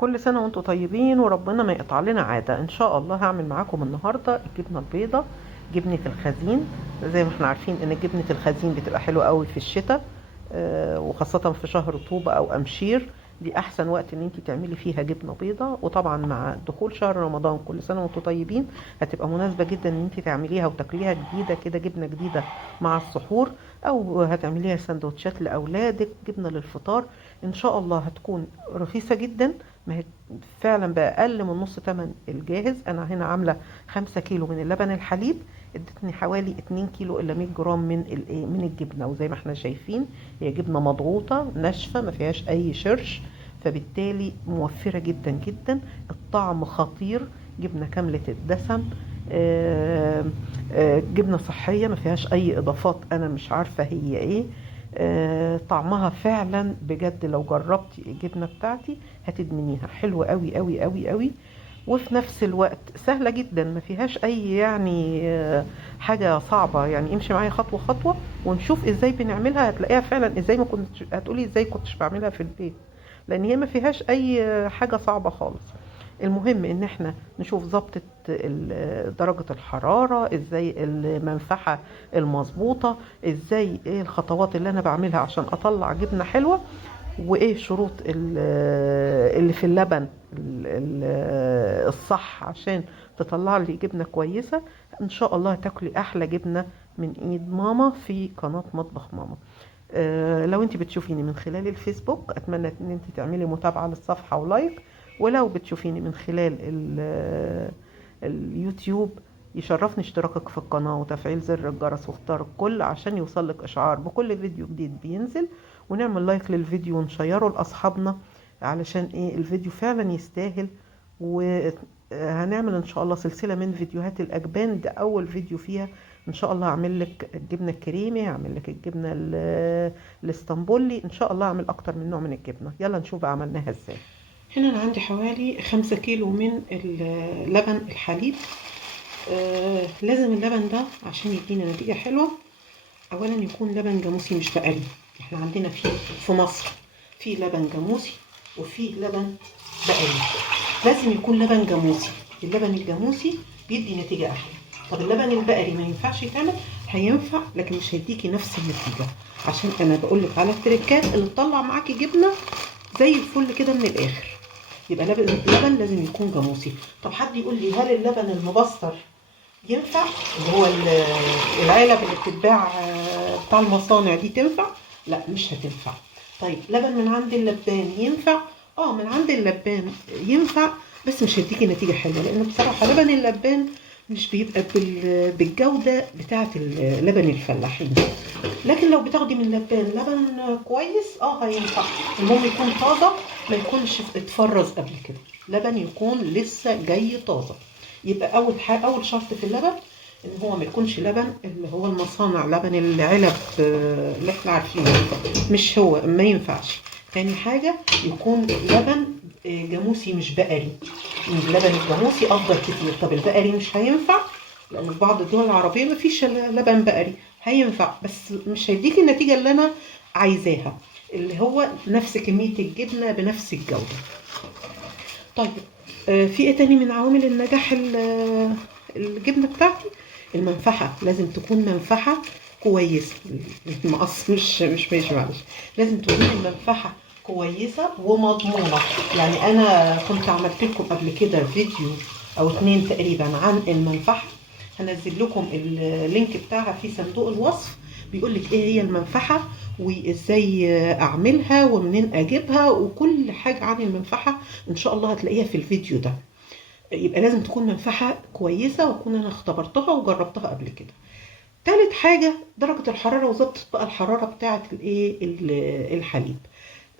كل سنة وانتم طيبين وربنا ما يقطع لنا عادة. ان شاء الله هعمل معاكم النهاردة الجبنة البيضة، جبنة الخزين. زي ما احنا عارفين ان جبنة الخزين بتبقى حلوة قوي في الشتاء، وخاصة في شهر طوبة او امشير. دي احسن وقت ان انت تعملي فيها جبنة بيضة، وطبعا مع دخول شهر رمضان كل سنة وانتم طيبين هتبقى مناسبة جدا ان انت تعمليها وتاكليها جديدة كده، جبنة جديدة مع السحور، او هتعمليها سندوتشات لاولادك، جبنة للفطار. ان شاء الله هتكون رخيصة جدا. ما هي فعلا بأقل من نص تمن الجاهز. انا هنا عاملة 5 كيلو من اللبن الحليب، ادتني حوالي 2 كيلو الا 100 جرام من الجبنة. وزي ما احنا شايفين هي جبنة مضغوطة ناشفة ما فيهاش اي شرش، فبالتالي موفرة جدا جدا. الطعم خطير، جبنة كاملة الدسم، جبنة صحية ما فيهاش اي اضافات انا مش عارفة هي ايه. طعمها فعلا بجد لو جربتي الجبنة بتاعتي هتدمنيها، حلوة قوي قوي قوي قوي. وفي نفس الوقت سهلة جدا، ما فيهاش اي يعني حاجة صعبة. يعني امشي معايا خطوة خطوة ونشوف ازاي بنعملها، هتلاقيها فعلا ازاي ما كنت هتقولي ازاي كنتش بعملها في البيت، لان هي ما فيهاش اي حاجة صعبة خالص. المهم ان احنا نشوف ضبطة درجة الحرارة، ازاي المنفعة المظبوطة، ازاي ايه الخطوات اللي انا بعملها عشان اطلع جبنة حلوة، وايه شروط اللي في اللبن الصح عشان تطلع لي جبنة كويسة. ان شاء الله هتاكلي احلى جبنة من ايد ماما في قناة مطبخ ماما. لو انت بتشوفيني من خلال الفيسبوك اتمنى ان انت تعملي متابعة للصفحة ولايك، ولو بتشوفيني من خلال اليوتيوب يشرفني اشتراكك في القناة وتفعيل زر الجرس واختار الكل عشان يوصلك اشعار بكل فيديو جديد بينزل. ونعمل لايك للفيديو ونشيره لاصحابنا علشان ايه الفيديو فعلا يستاهل. وهنعمل ان شاء الله سلسلة من فيديوهات الاجبان، ده اول فيديو فيها. ان شاء الله هعمل لك الجبنه الكريمي، هعمل لك الجبنه الاسطنبولي، ان شاء الله هعمل اكتر من نوع من الجبنه. يلا نشوف بقى عملناها ازاي. هنا انا عندي حوالي 5 كيلو من اللبن الحليب. لازم اللبن ده عشان يدينا نتيجه حلوه اولا يكون لبن جاموسي مش بقري. احنا عندنا في مصر في لبن جاموسي وفي لبن بقري. لازم يكون لبن جاموسي، اللبن الجاموسي بيدي نتيجه احلى. طب اللبن البقري ما ينفعش يتعمل؟ هينفع لكن مش هيديكي نفس النتيجه، عشان انا بقول لك على التريكات اللي تطلع معاكي جبنه زي الفل كده من الاخر. يبقى اللبن لازم يكون جاموسي. طب حد يقول لي هل اللبن المبستر ينفع؟ اللي هو العلب اللي بتتباع بتاع المصانع دي تنفع؟ لا مش هتنفع. طيب لبن من عند اللبان ينفع؟ اه من عند اللبان ينفع، بس مش هيديكي نتيجة حلوة، لان بصراحة لبن اللبان مش بيبقى بالجودة بتاعة لبن الفلاحين. لكن لو بتاخدي من لبان لبن كويس هينفع. المهم يكون طازة، ما يكونش اتفرز قبل كده، لبن يكون لسه جاي طازة. يبقى اول شرط في اللبن ان هو ما يكونش لبن اللي هو المصانع، لبن العلب اللي احنا عارفينه، مش هو ما ينفعش. تاني حاجة يكون لبن جاموسي مش بقري. اللبن الجاموسي افضل كتير. طب البقري مش هينفع، لان في بعض الدول العربية ما فيش لبن بقري. هينفع بس مش هيديكي النتيجة اللي انا عايزاها، اللي هو نفس كمية الجبنة بنفس الجودة. طيب في ايه تاني من عوامل النجاح الجبنة بتاعتي؟ المنفعة لازم تكون منفعة كويسة. المقص مش ماشي معلش. لازم تكون المنفعة كويسة ومضمونة. يعني انا كنت عملت لكم قبل كده فيديو او 2 تقريبا عن المنفعة، هنزل لكم اللينك بتاعها في صندوق الوصف. بيقول لك ايه هي المنفعة وازاي اعملها ومنين اجيبها وكل حاجة عن المنفعة، ان شاء الله هتلاقيها في الفيديو ده. يبقى لازم تكون منفعة كويسة واكون انا اختبرتها وجربتها قبل كده. تالت حاجة درجة الحرارة وظبط بقى الحرارة بتاعة الحليب.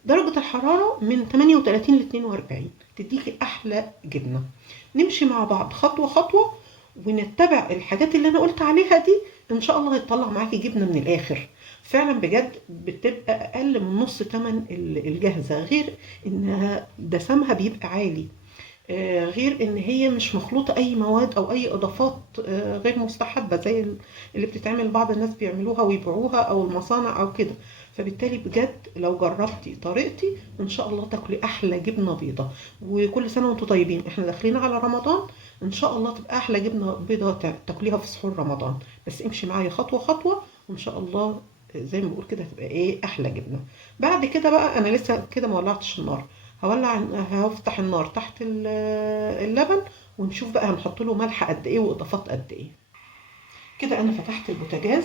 درجة الحرارة من 38 ل 42 تديكي احلى جبنة. نمشي مع بعض خطوة خطوة ونتبع الحاجات اللي انا قلت عليها دي، ان شاء الله هيطلع معاكي جبنة من الاخر. فعلا بجد بتبقى اقل من نص تمن الجاهزة، غير انها دسمها بيبقى عالي، غير ان هي مش مخلوطة اي مواد او اي اضافات غير مستحبة زي اللي بتتعمل بعض الناس بيعملوها ويبيعوها او المصانع او كده. فبالتالي بجد لو جربتي طريقتي ان شاء الله تاكلي احلى جبنه بيضه. وكل سنه وانتم طيبين، احنا داخلين على رمضان، ان شاء الله تبقى احلى جبنه بيضه تاكليها في سحور رمضان. بس امشي معايا خطوه خطوه وان شاء الله زي ما بقول كده هتبقى ايه احلى جبنه. بعد كده بقى انا لسه كده ما ولعتش النار، هفتح النار تحت اللبن ونشوف بقى هنحط له ملح قد ايه واضافات قد ايه. كده انا فتحت البوتاجاز،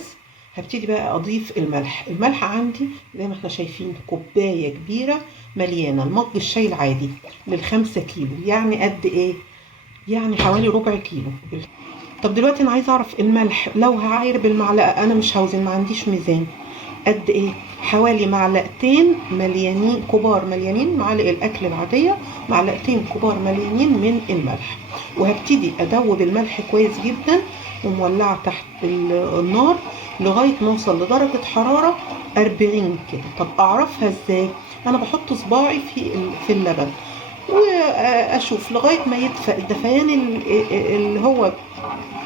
هبتدي بقى اضيف الملح. الملح عندي زي ما احنا شايفين كوبايه كبيره مليانه، المج الشاي العادي لل5 كيلو، يعني قد ايه؟ يعني حوالي ربع كيلو. طب دلوقتي انا عايزه اعرف الملح لو هعاير بالمعلقه، انا مش هوزن ما عنديش ميزان، قد ايه؟ حوالي معلقتين مليانين كبار، مليانين معالق الاكل العاديه، معلقتين كبار مليانين من الملح. وهبتدي ادوب الملح كويس جدا ومولعه تحت النار لغايه ما اوصل لدرجه حراره 40 كده. طب اعرفها ازاي؟ انا بحط صباعي في اللبن واشوف لغايه ما يدفى الدفيان اللي هو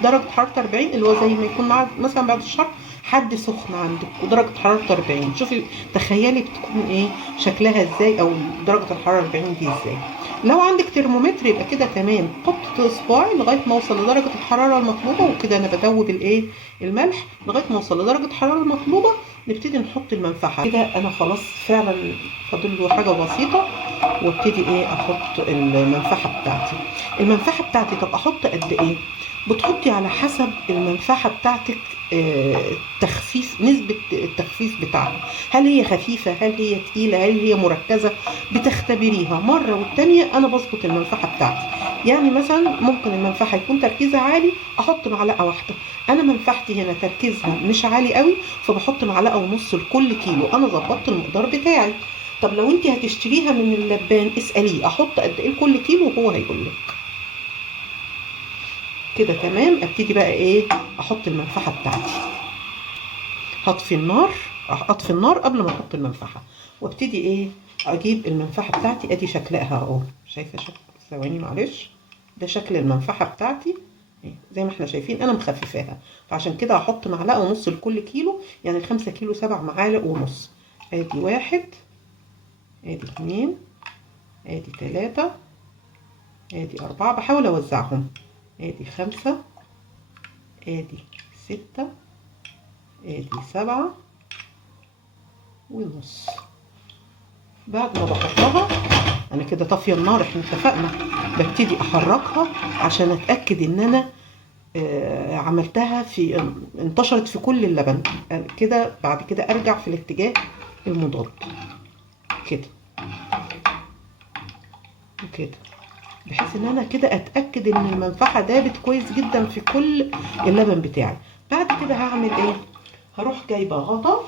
درجة حرارة 40، اللي هو زي ما يكون مثلا بعد الشهر حد سخن عندك ودرجة حرارة 40. شوفي تخيلي بتكون ايه شكلها ازاي، او درجة الحرارة 40 دي ازاي. لو عندك ترمومتر يبقى كده تمام، حط صباعي لغاية ما اوصل لدرجة الحرارة المطلوبة، وكده انا بدوب الايه الملح لغاية ما اوصل لدرجة الحرارة المطلوبة. نبتدي نحط المنفعة. كده انا خلاص فعلا فاضل له حاجة بسيطة وابتدي ايه احط المنفعة بتاعتي. المنفعة بتاعتي طب احط قد ايه؟ بتحطي على حسب المنفعة بتاعتك، تخفيف نسبة التخفيف بتاعها، هل هي خفيفة، هل هي تقيلة، هل هي مركزة، بتختبريها مرة والتانية. أنا بظبط المنفعة بتاعتي، يعني مثلا ممكن المنفعة يكون تركيزها عالي أحط معلقة واحدة، أنا منفعتي هنا تركيزها مش عالي قوي فبحط معلقة ونص لكل كيلو، أنا ظبطت المقدار بتاعي. طب لو انت هتشتريها من اللبان اسأليه احط قد ايه لكل كيلو وهو هيقول لك. كده تمام. ابتدي بقى ايه احط المنفعه بتاعتي، هطفي النار، اطفي النار قبل ما احط المنفعه، وابتدي ايه اجيب المنفعه بتاعتي. ادي شكلها اهو، شايفه شكل؟ ثواني معلش، ده شكل المنفعه بتاعتي زي ما احنا شايفين، انا مخففاها، فعشان كده هحط معلقه ونص لكل كيلو، يعني ال5 كيلو 7 معالق ونص. ادي 1، ادي 2، ادي 3، ادي 4، بحاول اوزعهم، ادي 5، ادي 6، ادي 7 ونص. بعد ما بحطها انا كده طافيه النار، احنا اتفقنا، ببتدي احركها عشان اتاكد ان انا عملتها انتشرت في كل اللبن كده. بعد كده ارجع في الاتجاه المضاد كده وكده، بحيث ان انا كده اتاكد ان المنفعه دابت كويس جدا في كل اللبن بتاعي. بعد كده هعمل ايه؟ هروح جايبه غطا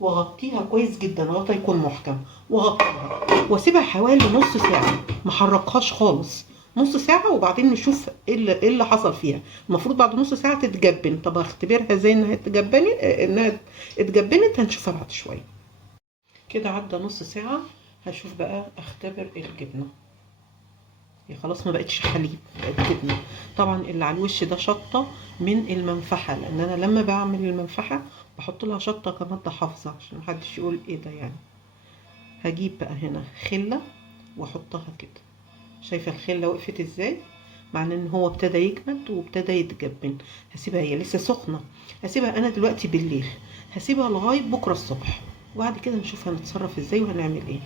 واغطيها كويس جدا، غطا يكون محكم، واغطيها واسيبها حوالي نص ساعه، ما حركهاش خالص، نص ساعه وبعدين نشوف ايه اللي حصل فيها. المفروض بعد نص ساعه تتجبن. طب هختبرها ازاي انها اتجبنت؟ هنشوفها بعد شويه. كده عدى نص ساعه، هشوف بقى اختبر الجبنه. هي خلاص ما بقتش حليب، بقت جبنه. طبعا اللي على الوش ده شطه من المنفعه، لان انا لما بعمل المنفعه بحط لها شطه كماده حافظه عشان محدش يقول ايه ده يعني. هجيب بقى هنا خله واحطها كده، شايفه الخله وقفت ازاي؟ معنى ان هو ابتدى يجمد وابتدى يتجبن. هسيبها، هي لسه سخنه، هسيبها انا دلوقتي بالليل، هسيبها لغايه بكره الصبح، وبعد كده نشوف هنتصرف ازاي وهنعمل ايه.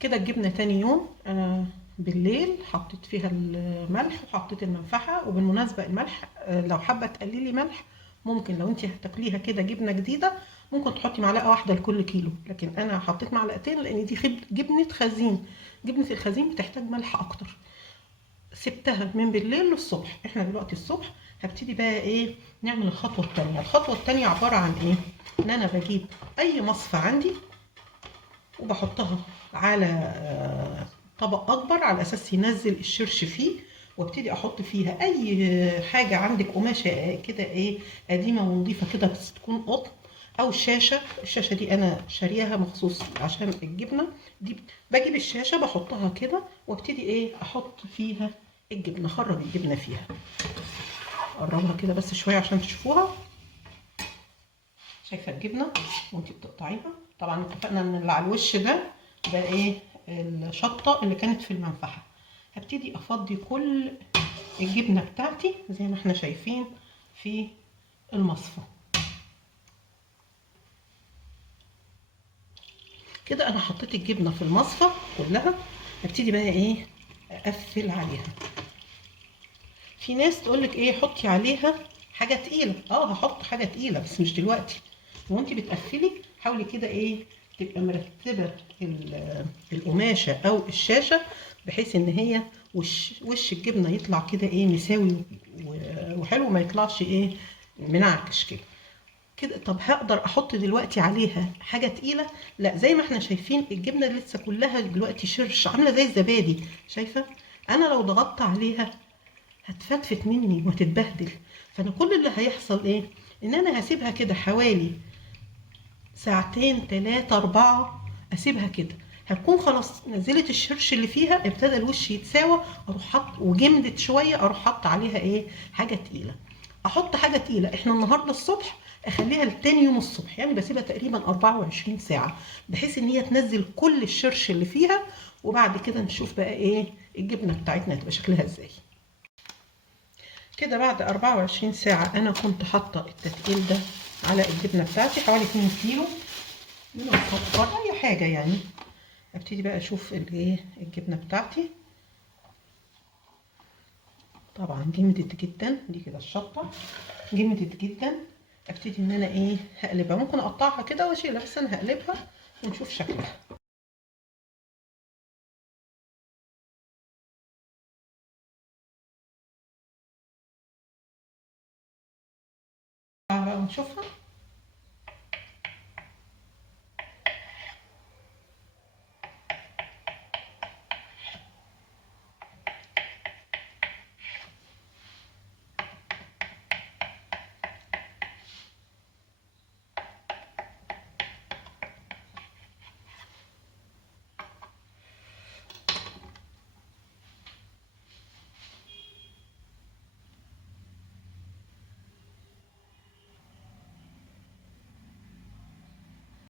كده الجبنة تاني يوم أنا بالليل حطيت فيها الملح وحطيت المنفعة. وبالمناسبة الملح لو حابة تقللي ملح ممكن، لو انت هتاكليها كده جبنة جديدة ممكن تحطي معلقة واحدة لكل كيلو، لكن انا حطيت معلقتين لان دي جبنة خزين. جبنة الخزين بتحتاج ملح اكتر. سبتها من بالليل للصبح، احنا دلوقتي الصبح. هبتدي بقى ايه نعمل الخطوة التانية. الخطوة التانية عبارة عن ايه؟ ان انا بجيب اي مصفى عندي وبحطها على طبق اكبر على اساس ينزل الشرش فيه، وابتدي احط فيها اي حاجه عندك، قماشه كده ايه قديمه ونظيفه كده بس تكون قطن، او الشاشه دي انا شارياها مخصوص عشان الجبنه دي. بجيب الشاشه بحطها كده وابتدي ايه احط فيها الجبنه، اخرج الجبنه فيها، اقربها كده بس شويه عشان تشوفوها. شايفه الجبنه وانت بتقطعيها. طبعا اتفقنا ان اللي على الوش ده ايه؟ الشطه اللي كانت في المنفعه. هبتدي افضي كل الجبنه بتاعتي زي ما احنا شايفين في المصفى كده. انا حطيت الجبنه في المصفى كلها. هبتدي بقى ايه؟ اقفل عليها. في ناس تقولك ايه؟ حطي عليها حاجه تقيله. هحط حاجه تقيله بس مش دلوقتي. وانت بتقفلي حاولي كده ايه؟ تبقى مرتبه القماشه او الشاشه بحيث ان هي وش الجبنه يطلع كده ايه؟ مساوي وحلو، ما يطلعش ايه؟ منعكش كده كده. طب هقدر احط دلوقتي عليها حاجه تقيله؟ لا، زي ما احنا شايفين الجبنه لسه كلها دلوقتي شرش، عامله زي الزبادي. شايفه؟ انا لو ضغطت عليها هتفتفت مني وهتتبهدل. فانا كل اللي هيحصل ايه؟ ان انا هسيبها كده حوالي ساعتين 3 4. اسيبها كده هتكون خلاص نزلت الشرش اللي فيها، ابتدى الوش يتساوى. اروح حط وجمدت شويه، اروح حط عليها ايه؟ حاجه تقيله. احط حاجه تقيله احنا النهارده الصبح، اخليها لتاني يوم الصبح. يعني بسيبها تقريبا 24 ساعه بحيث ان هي تنزل كل الشرش اللي فيها. وبعد كده نشوف بقى ايه الجبنه بتاعتنا هتبقى شكلها ازاي. كده بعد 24 ساعة أنا كنت حاطة التتقيل ده على الجبنة بتاعتي حوالي 2 كيلو من السكر أي حاجة يعني. ابتدي بقى أشوف الإيه الجبنة بتاعتي. طبعا جمدت جدا، دي كده الشطة جمدت جدا. ابتدي إن أنا إيه؟ هقلبها. ممكن أقطعها كده وأشيلها بس أنا هقلبها ونشوف شكلها. بقى ونشوفها.